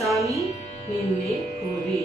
ಸಾಮಿ ನಿನ್ನೆ ಕೋರಿ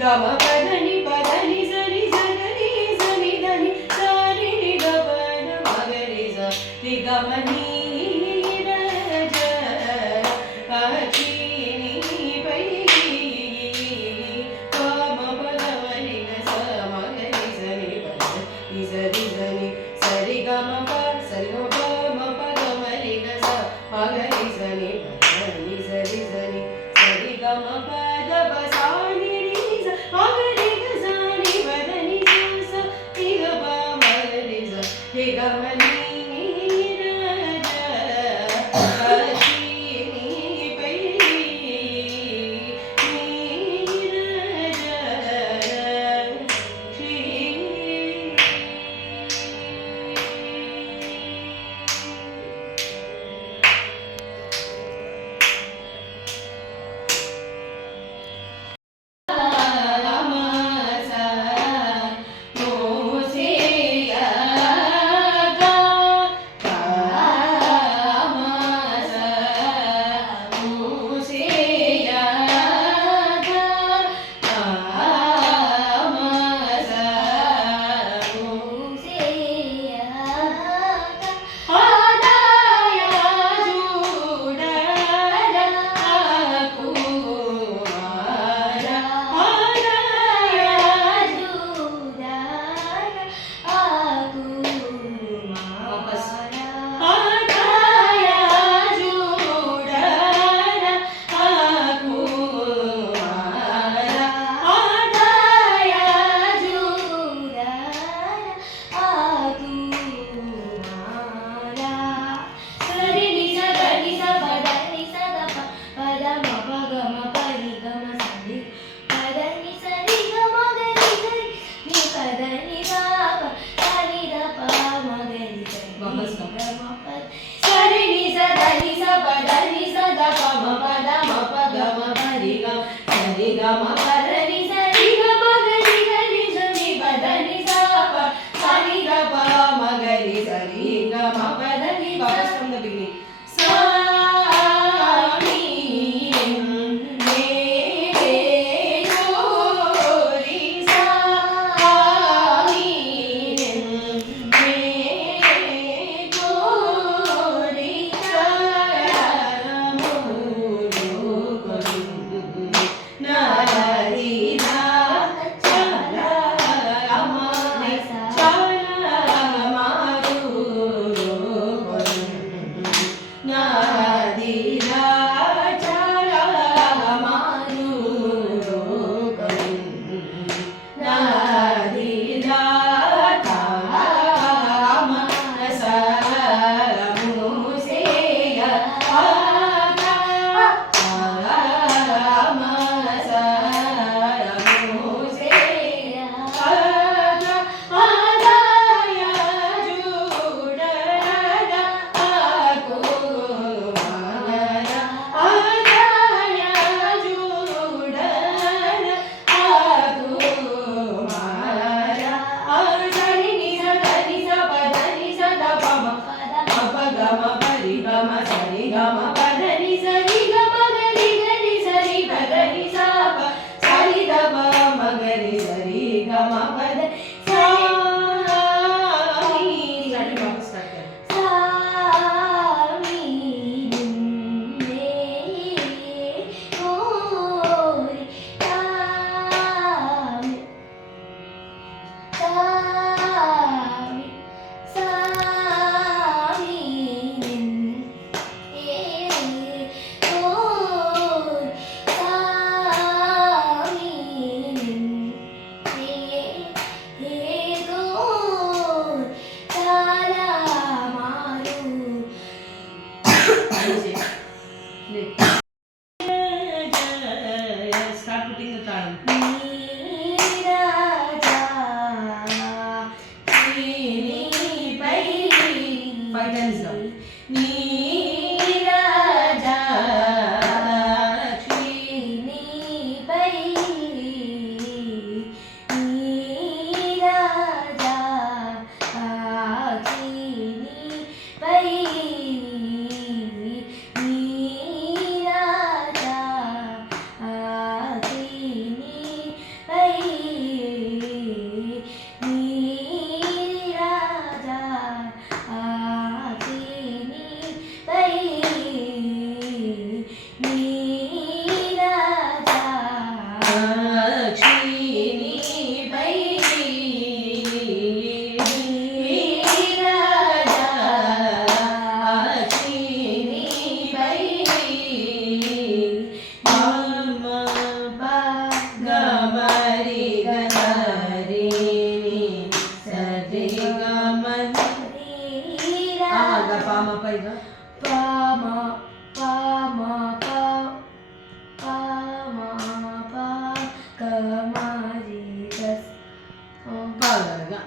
గమ పదని పదని సరి సగరి సని దని సరి గ పద మగరి స రి గమ నీ రజ అచిని పై గమ పద మరి గ స మగరి సని పద ని సరి సని సరి గమ ప సరి గ మ పద మరి గ స మగరి సని పద ని సరి సని సరి గమ పద బ సా ని రి స మగరి గ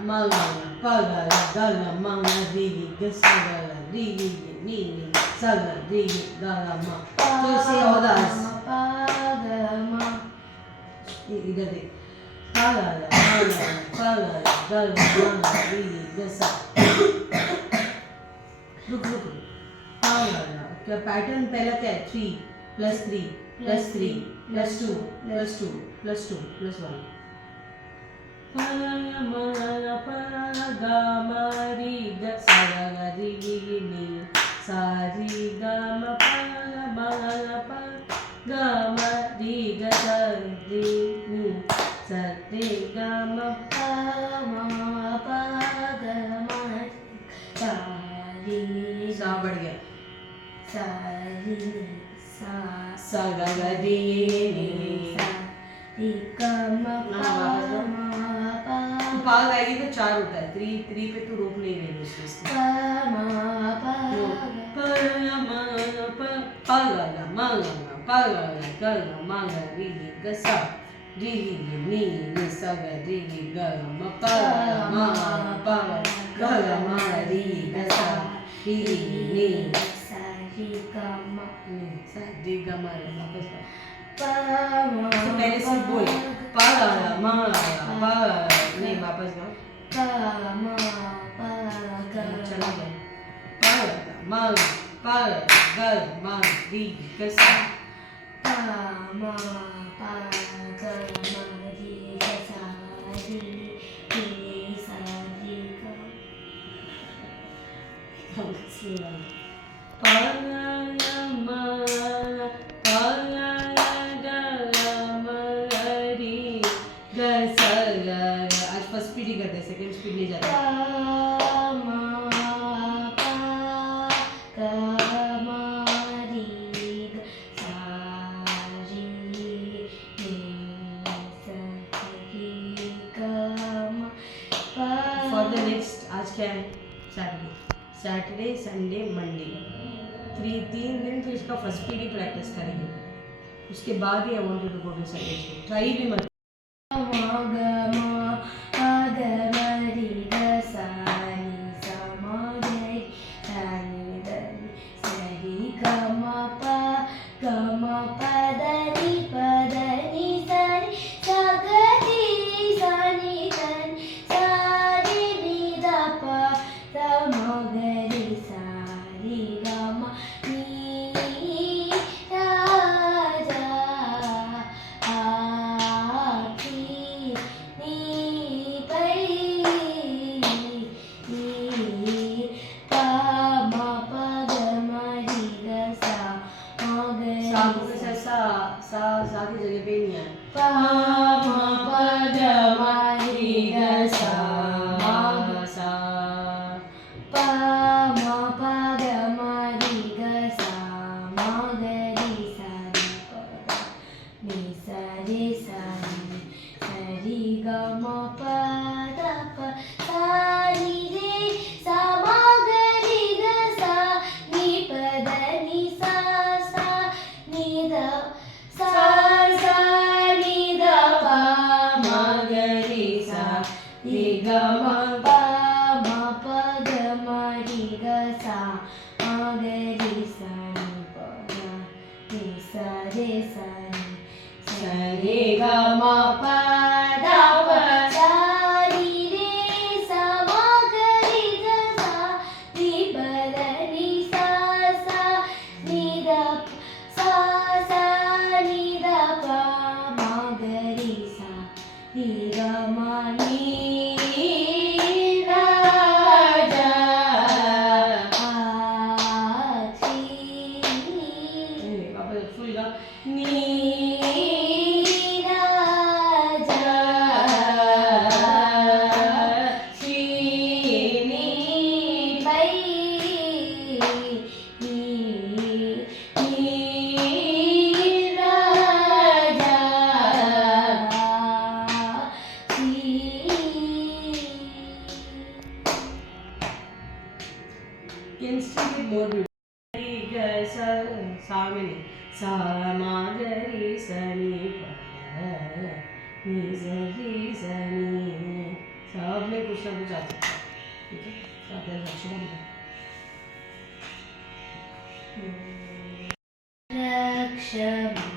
magala, pagala, gala, manga, rigi, gasagala, rigi, nini, saga, rigi, gala, ma. So say all the R's. इधर देख. Pagala, magala, pagala, gala, manga, rigi, gasa. रुक. pagala. क्या पैटर्न पहला क्या है? 3 + 3 + 3 + 2 + 2 + 2 + 1. Pagala, magala, pagala, gama, ri, ga, sa, ga, ri, gi, ni, sa, ri, gama, pagala, magala, gama, ri, ga, sa, ri, ni, sa, ri, gama, pagama, pagama, sa, ri, sa बढ़ गया. सा, ri, sa, sa, ga, ga, ri, ni, sa, ri, gama, pagama. पाग आएगी तो 4 होता है. 3 पे तू रोक नहीं रही उसको. पहले से बोल. नहीं वापस गाओ. चला गया. आज फर्स्ट स्पीड ही करते हैं, सेकंड स्पीड नहीं जाता. फॉर द नेक्स्ट आज क्या है? सैटरडे संडे मंडे 3 दिन तो इसका फर्स्ट स्पीड ही प्रैक्टिस करेंगे. उसके बाद ही I want to go to second speed. Try भी मत. सा की जगह पे नहीं है. पा मा पा ग मा रि ग सा मा ग सा. पा मा पा ग मा रि ग सा मा ग रि सा रि प नि सा रे सा रि ग म प द प सा रि रे सा मा ग रि ग सा नि प द नि सा सा नि द सा सा नि द प म ग रि सा रि ग म प म प ग म रि ग सा म ग रि सा नि प द नि सा रे सा रे ग म प द प सा रि रे सा म ग रि ग सा नि प द नि सा सा नि द सा सा नि द प म ग रि सा रि ग म नि राजा आछि. वापस फुल गा. नि राजा आछि नि पै नि राजा आछि. Can still be more beautiful. Ri ga sa sa में नहीं. सा मा ग रि सा नि प नि सा रि सा नि सब में कुछ ना कुछ आ सकता है, ठीक है। तो आप ध्यान रखो। लक्ष्मी